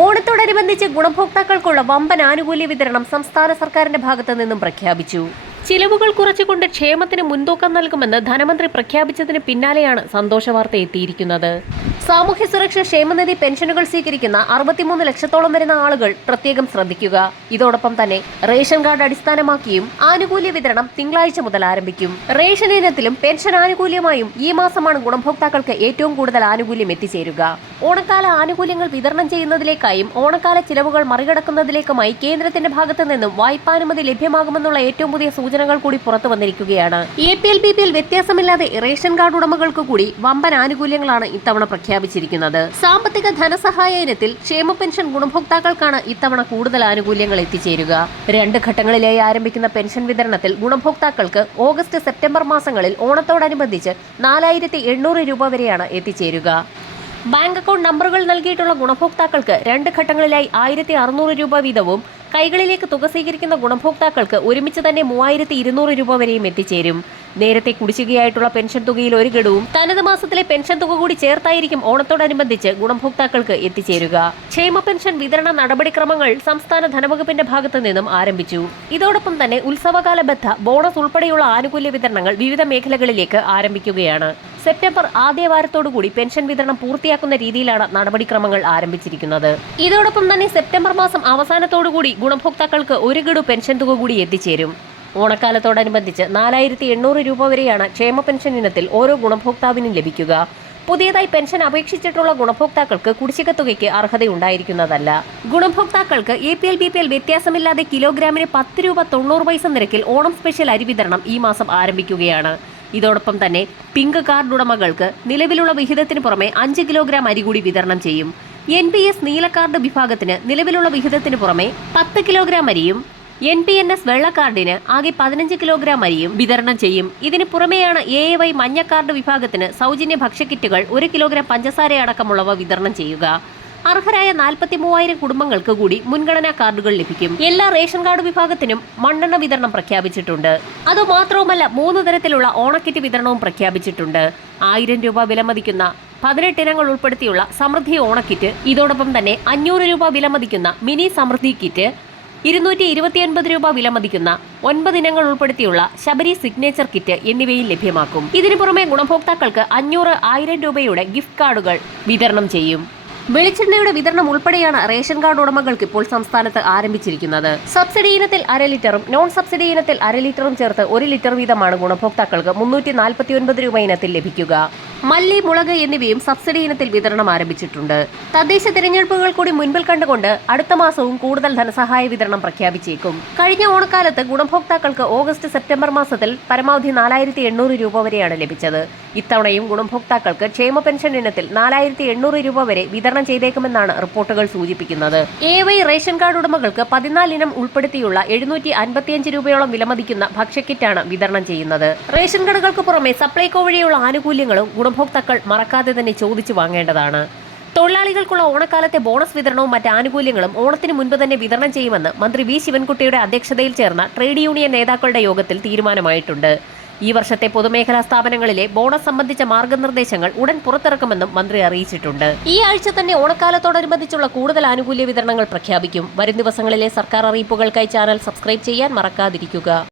ഓണത്തോടനുബന്ധിച്ച് ഗുണഭോക്താക്കൾക്കുള്ള വമ്പൻ ആനുകൂല്യ വിതരണം സംസ്ഥാന സർക്കാരിന്റെ ഭാഗത്തു നിന്നും പ്രഖ്യാപിച്ചു. ചിലവുകൾ കുറച്ചുകൊണ്ട് ക്ഷേമത്തിന് മുൻതൂക്കം നൽകുമെന്ന് ധനമന്ത്രി പ്രഖ്യാപിച്ചതിന് പിന്നാലെയാണ് സന്തോഷവാർത്ത എത്തിയിരിക്കുന്നത്. സാമൂഹ്യ സുരക്ഷ ക്ഷേമനിധി പെൻഷനുകൾ സ്വീകരിക്കുന്ന അറുപത്തിമൂന്ന് ലക്ഷത്തോളം വരുന്ന ആളുകൾ പ്രത്യേകം ശ്രദ്ധിക്കുക. ഇതോടൊപ്പം തന്നെ റേഷൻ കാർഡ് അടിസ്ഥാനമാക്കിയും ആനുകൂല്യ വിതരണം തിങ്കളാഴ്ച മുതൽ ആരംഭിക്കും. റേഷൻ ഇനത്തിലും പെൻഷൻ ആനുകൂല്യമായും ഈ മാസമാണ് ഗുണഭോക്താക്കൾക്ക് ഏറ്റവും കൂടുതൽ ആനുകൂല്യം എത്തിച്ചേരുക. ഓണക്കാല ആനുകൂല്യങ്ങൾ വിതരണം ചെയ്യുന്നതിലേക്കായും ഓണക്കാല ചിലവുകൾ മറികടക്കുന്നതിലേക്കുമായി കേന്ദ്രത്തിന്റെ ഭാഗത്തു നിന്നും വായ്പാനുമതി ലഭ്യമാകുമെന്നുള്ള ഏറ്റവും പുതിയ സൂചനകൾ കൂടി പുറത്തു വന്നിരിക്കുകയാണ്. A P L B P L വ്യത്യാസമില്ലാതെ റേഷൻ കാർഡ് ഉടമകൾക്ക് കൂടി വമ്പൻ ആനുകൂല്യങ്ങളാണ് ഇത്തവണ പ്രഖ്യാപിച്ചിരിക്കുന്നത്. സാമ്പത്തിക ധനസഹായ ഇനത്തിൽ ക്ഷേമ പെൻഷൻ ഗുണഭോക്താക്കൾക്കാണ് ഇത്തവണ കൂടുതൽ ആനുകൂല്യങ്ങൾ എത്തിച്ചേരുക. രണ്ട് ഘട്ടങ്ങളിലായി ആരംഭിക്കുന്ന പെൻഷൻ വിതരണത്തിൽ ഗുണഭോക്താക്കൾക്ക് ഓഗസ്റ്റ് സെപ്റ്റംബർ മാസങ്ങളിൽ ഓണത്തോടനുബന്ധിച്ച് നാലായിരത്തി എണ്ണൂറ് രൂപ വരെയാണ് എത്തിച്ചേരുക. ബാങ്ക് അക്കൗണ്ട് നമ്പറുകൾ നൽകിയിട്ടുള്ള ഗുണഭോക്താക്കൾക്ക് രണ്ട് ഘട്ടങ്ങളിലായി ആയിരത്തി അറുന്നൂറ് രൂപ വീതവും കൈകളിലേക്ക് തുക സ്വീകരിക്കുന്ന ഗുണഭോക്താക്കൾക്ക് ഒരുമിച്ച് തന്നെ മൂവായിരത്തി ഇരുന്നൂറ് രൂപ വരെയും എത്തിച്ചേരും. നേരത്തെ കുടിശ്ശികയായിട്ടുള്ള പെൻഷൻ തുകയിൽ ഒരു ഗഡുവും തനത് മാസത്തിലെ പെൻഷൻ തുക കൂടി ചേർത്തായിരിക്കും ഓണത്തോടനുബന്ധിച്ച് ഗുണഭോക്താക്കൾക്ക് എത്തിച്ചേരുക. ക്ഷേമ പെൻഷൻ വിതരണ നടപടിക്രമങ്ങൾ സംസ്ഥാന ധനവകുപ്പിന്റെ ഭാഗത്തു നിന്നും ആരംഭിച്ചു. ഇതോടൊപ്പം തന്നെ ഉത്സവകാല ബദ്ധ ബോണസ് ഉൾപ്പെടെയുള്ള ആനുകൂല്യ വിതരണങ്ങൾ വിവിധ മേഖലകളിലേക്ക് ആരംഭിക്കുകയാണ്. സെപ്റ്റംബർ ആദ്യ വാരത്തോടുകൂടി പെൻഷൻ വിതരണം പൂർത്തിയാക്കുന്ന രീതിയിലാണ് നടപടിക്രമങ്ങൾ ആരംഭിച്ചിരിക്കുന്നത്. ഇതോടൊപ്പം തന്നെ സെപ്റ്റംബർ മാസം അവസാനത്തോടുകൂടി ഗുണഭോക്താക്കൾക്ക് ഒരു ഗഡു പെൻഷൻ തുക കൂടി എത്തിച്ചേരും. ഓണക്കാലത്തോടനുബന്ധിച്ച് നാലായിരത്തി എണ്ണൂറ് രൂപ വരെയാണ് ക്ഷേമ പെൻഷൻ ഇനത്തിൽ ഓരോ ഗുണഭോക്താവിനും ലഭിക്കുക. പുതിയതായി പെൻഷൻ അപേക്ഷിച്ചിട്ടുള്ള ഗുണഭോക്താക്കൾക്ക് കുടിശ്ശിക തുകയ്ക്ക് അർഹതയുണ്ടായിരിക്കുന്നതല്ല. ഗുണഭോക്താക്കൾക്ക് A P L B P L വ്യത്യാസമില്ലാതെ കിലോഗ്രാമിന് പത്ത് രൂപ തൊണ്ണൂറ് പൈസ നിരക്കിൽ ഓണം സ്പെഷ്യൽ അരി വിതരണം ഈ മാസം ആരംഭിക്കുകയാണ്. ഇതോടൊപ്പം തന്നെ പിങ്ക് കാർഡ് ഉടമകൾക്ക് നിലവിലുള്ള വിഹിതത്തിന് പുറമെ അഞ്ച് കിലോഗ്രാം അരി കൂടി വിതരണം ചെയ്യും. എൻ പി എസ് നീല കാർഡ് വിഭാഗത്തിന് നിലവിലുള്ള വിഹിതത്തിന് പുറമെ പത്ത് കിലോഗ്രാം അരിയും എൻ പി എൻ എസ് വെള്ളക്കാർഡിന് ആകെ പതിനഞ്ച് കിലോഗ്രാം അരിയും വിതരണം ചെയ്യും. ഇതിന് പുറമെയാണ് എ എ വൈ മഞ്ഞ കാർഡ് വിഭാഗത്തിന് സൗജന്യ ഭക്ഷ്യക്കിറ്റുകൾ ഒരു കിലോഗ്രാം പഞ്ചസാര അടക്കമുള്ളവ വിതരണം ചെയ്യുക. അർഹരായ നാൽപ്പത്തി മൂവായിരം കുടുംബങ്ങൾക്ക് കൂടി മുൻഗണനാ കാർഡുകൾ ലഭിക്കും. എല്ലാ റേഷൻ കാർഡ് വിഭാഗത്തിനും മണ്ണെണ്ണ വിതരണം പ്രഖ്യാപിച്ചിട്ടുണ്ട്. അതുമാത്രവുമല്ല മൂന്ന് തരത്തിലുള്ള ഓണക്കിറ്റ് വിതരണവും പ്രഖ്യാപിച്ചിട്ടുണ്ട്. ആയിരം രൂപ വിലമതിക്കുന്ന പതിനെട്ട് ഇനങ്ങൾ ഉൾപ്പെടുത്തിയുള്ള സമൃദ്ധി ഓണക്കിറ്റ് ഇതോടൊപ്പം തന്നെ അഞ്ഞൂറ് രൂപ വിലമതിക്കുന്ന മിനി സമൃദ്ധി കിറ്റ് ഇരുന്നൂറ്റി ഇരുപത്തിയൊൻപത് രൂപ വിലമതിക്കുന്ന ഒൻപത് ഇനങ്ങൾ ഉൾപ്പെടുത്തിയുള്ള ശബരി സിഗ്നേച്ചർ കിറ്റ് എന്നിവയും ലഭ്യമാക്കും. ഇതിനു പുറമെ ഗുണഭോക്താക്കൾക്ക് അഞ്ഞൂറ് ആയിരം രൂപയുടെ ഗിഫ്റ്റ് കാർഡുകൾ വിതരണം ചെയ്യും. വെളിച്ചെണ്ണയുടെ വിതരണം ഉൾപ്പെടെയാണ് റേഷൻ കാർഡ് ഉടമകൾക്ക് ഇപ്പോൾ സംസ്ഥാനത്ത് ആരംഭിച്ചിരിക്കുന്നത്. സബ്സിഡി ഇനത്തിൽ അര ലിറ്ററും നോൺ സബ്സിഡി ഇനത്തിൽ അര ലിറ്ററും ചേർത്ത് ഒരു ലിറ്റർ വീതമാണ് ഗുണഭോക്താക്കൾക്ക് മുന്നൂറ്റി രൂപ ഇനത്തിൽ ലഭിക്കുക. മല്ലി മുളക് എന്നിവയും സബ്സിഡി ഇനത്തിൽ വിതരണം ആരംഭിച്ചിട്ടുണ്ട്. തദ്ദേശ തിരഞ്ഞെടുപ്പുകൾ കൂടി മുൻപിൽ കണ്ടുകൊണ്ട് അടുത്ത മാസവും കൂടുതൽ ധനസഹായ വിതരണം പ്രഖ്യാപിച്ചേക്കും. കഴിഞ്ഞ ഓണക്കാലത്ത് ഗുണഭോക്താക്കൾക്ക് ഓഗസ്റ്റ് സെപ്റ്റംബർ മാസത്തിൽ പരമാവധി നാലായിരത്തി എണ്ണൂറ് രൂപ വരെയാണ് ലഭിച്ചത്. ഇത്തവണയും ഗുണഭോക്താക്കൾക്ക് ക്ഷേമ പെൻഷൻ ഇനത്തിൽ നാലായിരത്തി എണ്ണൂറ് രൂപ വരെ വിതരണം ചെയ്തേക്കുമെന്നാണ് റിപ്പോർട്ടുകൾ സൂചിപ്പിക്കുന്നത്. എ വൈ റേഷൻ കാർഡ് ഉടമകൾക്ക് പതിനാലിനം ഉൾപ്പെടുത്തിയുള്ള എഴുന്നൂറ്റി അൻപത്തിയഞ്ച് രൂപയോളം വിലമതിക്കുന്ന ഭക്ഷ്യക്കിറ്റാണ് വിതരണം ചെയ്യുന്നത്. റേഷൻ കടകൾക്ക് പുറമെ സപ്ലൈകോ വഴിയുള്ള ആനുകൂല്യങ്ങളും ഗുണഭോക്താക്കൾ മറക്കാതെ തന്നെ ചോദിച്ചു വാങ്ങേണ്ടതാണ്. തൊഴിലാളികൾക്കുള്ള ഓണക്കാലത്തെ ബോണസ് വിതരണവും മറ്റ് ആനുകൂല്യങ്ങളും ഓണത്തിന് മുൻപ് തന്നെ വിതരണം ചെയ്യുമെന്ന് മന്ത്രി വി ശിവൻകുട്ടിയുടെ അധ്യക്ഷതയിൽ ചേർന്ന ട്രേഡ് യൂണിയൻ നേതാക്കളുടെ യോഗത്തിൽ തീരുമാനമായിട്ടുണ്ട്. ഈ വർഷത്തെ പൊതുമേഖലാ സ്ഥാപനങ്ങളിലെ ബോണസ് സംബന്ധിച്ച മാർഗനിർദ്ദേശങ്ങൾ ഉടൻ പുറത്തിറക്കുമെന്നും മന്ത്രി അറിയിച്ചിട്ടുണ്ട്. ഈ ആഴ്ച തന്നെ ഓണക്കാലത്തോടനുബന്ധിച്ചുള്ള കൂടുതൽ ആനുകൂല്യ വിതരണങ്ങൾ പ്രഖ്യാപിക്കും. വരും ദിവസങ്ങളിലെ സർക്കാർ അറിയിപ്പുകൾക്കായി ചാനൽ സബ്സ്ക്രൈബ് ചെയ്യാൻ മറക്കാതിരിക്കുക.